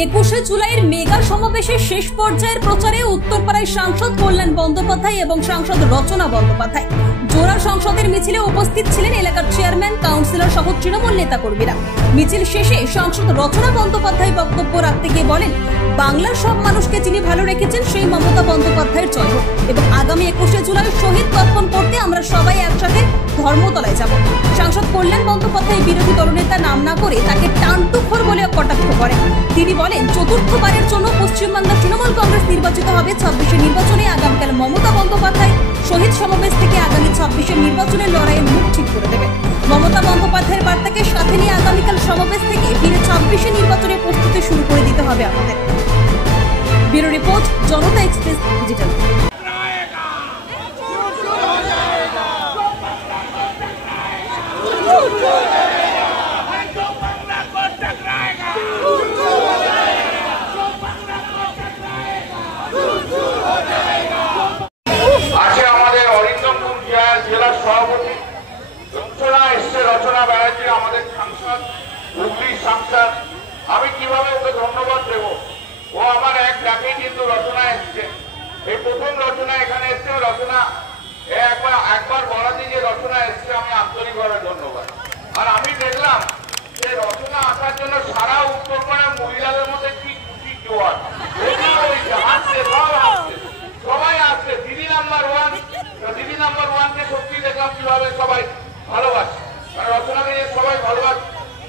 21শে জুলাইয়ের মেগা সমাবেশের শেষ পর্যায়ের প্রচারে উত্তরপাড়ায় সাংসদ কল্যাণ বন্দ্যোপাধ্যায় এবং সাংসদ রচনা বন্দ্যোপাধ্যায়। জোড়া সংসদের মিছিলে উপস্থিত ছিলেন এলাকার চেয়ারম্যান, কাউন্সিলর সহ তৃণমূল নেতাকর্মীরা। মিছিল শেষে সাংসদ রচনা বন্দ্যোপাধ্যায় বক্তব্য রাখতে গিয়ে বলেন, বাংলার সব মানুষকে যিনি ভালো রেখেছেন সেই মমতা বন্দ্যোপাধ্যায়ের জয় হোক এবং আগামী 21শে জুলাই শহীদ তর্পণ করতে আমরা সবাই একসাথে ধর্মতলায় যাব। সাংসদ কল্যাণ বন্দ্যোপাধ্যায় বিরোধী দলনেতা নাম না করে তাকে টানটুখোর বলে কটাক্ষ করেন। তিনি বলেন, চতুর্থবারের জন্য পশ্চিমবাংলার তৃণমূল কংগ্রেস নির্বাচিত হবে। 26 নির্বাচনে আগামীকাল মমতা বন্দ্যোপাধ্যায় শহীদ সমাবেশ থেকে আগামী 26 নির্বাচনের লড়াইয়ের মুখ ঠিক করে দেবে। মমতা বন্দ্যোপাধ্যায়ের বার্তাকে সাথে নিয়ে আগামীকাল সমাবেশ থেকে ফিরে 26 নির্বাচনের প্রস্তুতি শুরু করে দিতে হবে আমাদের। ব্যুরো রিপোর্ট, জনতা এক্সপ্রেস ডিজিটাল। জেলা সভাপতি রচনা এসছে, রচনা ব্যানার্জি আমাদের সাংসদ, হুগলির সাংসদ। আমি কিভাবে ওকে ধন্যবাদ দেব? ও আমার এক ডাকেই কিন্তু রচনা এসছে। এই প্রথম রচনা এখানে এসছে। রচনা একবার বলাতে যে রচনা এসছে, আমি আন্তরিকভাবে ধন্যবাদ। আর আমি দেখলাম যে রচনা আসার জন্য সারা উত্তরপাড়ার মহিলাদের মধ্যে কি খুশি জোয়ার, হাসছে, সব হাসছে, সবাই আসছে। দিদি নাম্বার ওয়ানকে সত্যি দেখলাম কিভাবে সবাই ভালোবাসে, মানে রচনাকে যে সবাই ভালোবাসে।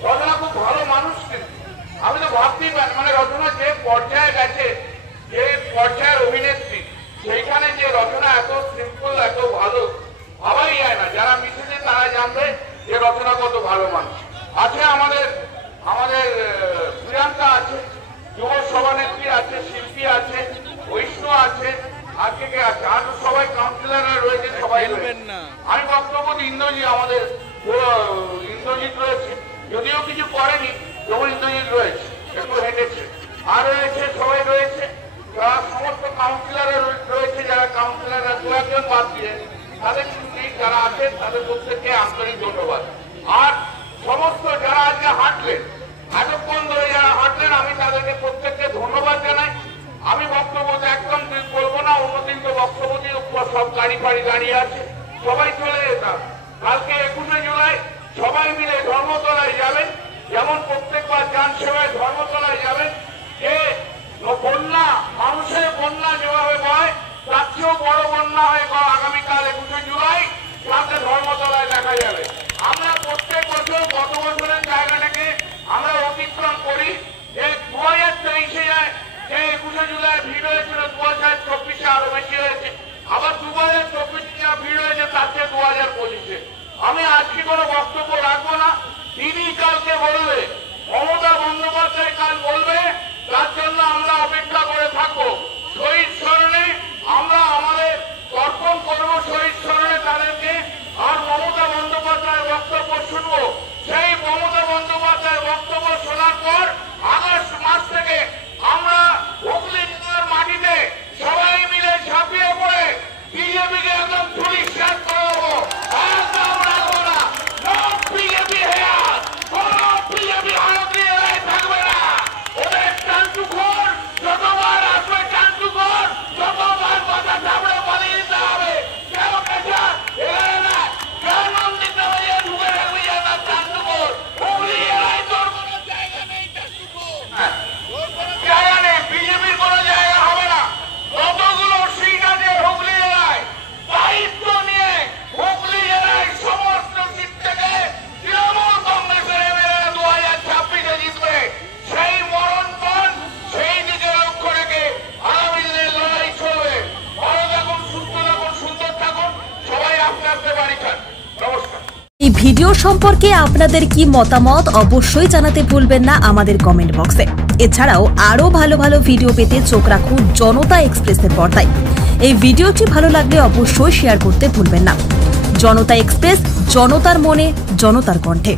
রচনা খুব ভালো মানুষ, কিন্তু আমি তো ভাবতেই পারি, মানে রচনা যে পর্যায়ে গেছে, যে পর্যায়ের অভিনেত্রী, সেইখানে যে রচনা এত সিম্পল, এত ভালো, ভাবাই যায় না। যারা মিশেছে তারা জানবে যে রচনা কত ভালো মানুষ। আছে আমাদের প্রিয়াঙ্কা আছে, যুব সভানেত্রী আছে, শিল্পী আছে, বৈষ্ণব আছে, আর কে আছে, আর সবাই কাউন্সিলররা রয়েছে, সবাই আমি বক্তব্য ইন্দ্রজিৎ, আমাদের ইন্দ্রজিৎ রয়েছে, যদিও কিছু করেনি, তবু ইন্দ্রজিৎ রয়েছে, একটু হেঁটেছে, আর রয়েছে, সবাই রয়েছে, যারা সমস্ত কাউন্সিলররা রয়েছে, যারা কাউন্সিলররা দু একজন বাদ দিয়ে তাদের যারা আছেন তাদের প্রত্যেককে আন্তরিক ধন্যবাদ। আর সমস্ত যারা আজকে হাঁটলেন, এতক্ষণ ধরে যারা হাঁটলেন, আমি তাদেরকে প্রত্যেককে ধন্যবাদ জানাই। আমি বক্তব্য একদম বলবো না, অন্যদিন তো বক্তব্য দিয়ে সব গাড়ি ফাড়ি দাঁড়িয়ে আছে, সবাই চলে যেতাম। কালকে 21শে জুলাই সবাই মিলে ধর্মতলায় যাবেন, যেমন প্রত্যেকবার যান সেবায় ধর্মতলায় যাবেন। যে বন্যা, মানুষের বন্যা যেভাবে বয়, তার চেয়েও বড় বন্যা হয় আগামীকাল 21শে জুলাই কালকে ধর্মতলায় দেখা যাবে। আমরা প্রত্যেক বছর গত বছরের জায়গাটাকে আমরা অতিক্রম করি। যে 2023-এ যে 21শে জুলাই ভিড় হয়েছিল, 2024-এ আরো বেশি হয়েছে, আবার 2024-এ যা ভিড় হয়েছে তার চেয়ে 2025-এ। আমি আজকে কোনো বক্তব্য রাখবো না। তিনি কালকে বলবে, মমতা বন্দ্যোপাধ্যায় কাল বলবে, তার জন্য আমরা অপেক্ষা করে থাকবো। শহীদ স্মরণে আমরা আমাদের তর্পণ করবো, শহীদ স্মরণে তাদেরকে, আর মমতা বন্দ্যোপাধ্যায়ের বক্তব্য শুনবো। সেই মমতা বন্দ্যোপাধ্যায়ের বক্তব্য শোনার পর আগস্ট মাস থেকে আমরা হুগলি জেলার মাটিতে সবাই মিলে ঝাঁপিয়ে পড়ে বিজেপিকে একদম পরিষ্কার করে দেবো। একদম রাখবো না, বিজেপি হেয়ার, কোন বিজেপি ভারতীয় থাকবে না। ওদের টানটুকর যতবার আসবে, টানটুকর যতবার কথা সামনে পালিয়ে দিতে হবে। কেন কেছা এখানে না, কেন দিতে হবে, ঢুকে রাখবি না টানটুকর। হুগলি জেলায় তোর কোনো জায়গা নেই, টানটুকর জায়গা নেই, বিজেপির কোনো জায়গা হবে না। কতগুলো সিট আছে হুগলি জেলায়, দায়িত্ব নিয়ে হুগলি জেলায় সমস্ত সিট থেকে তৃণমূল কংগ্রেসের এমএলএ 2026-এ জিতবে। সেই মরণপণ, সেই দিকে লক্ষ্য রেখে আগামী দিনে লড়াই চলবে। ভালো থাকুন, সুস্থ থাকুন, সুন্দর থাকুন, সবাই আস্তে আস্তে বাড়ি খান। নমস্কার। এই ভিডিও সম্পর্কে আপনাদের কি মতামত অবশ্যই জানাতে ভুলবেন না আমাদের কমেন্ট বক্সে। এছাড়াও আরো ভালো ভালো ভিডিও পেতে চোখ রাখুন জনতা এক্সপ্রেসের পর্দায়। এই ভিডিওটি ভালো লাগলে অবশ্যই শেয়ার করতে ভুলবেন না। জনতা এক্সপ্রেস, জনতার মনে, জনতার কণ্ঠে।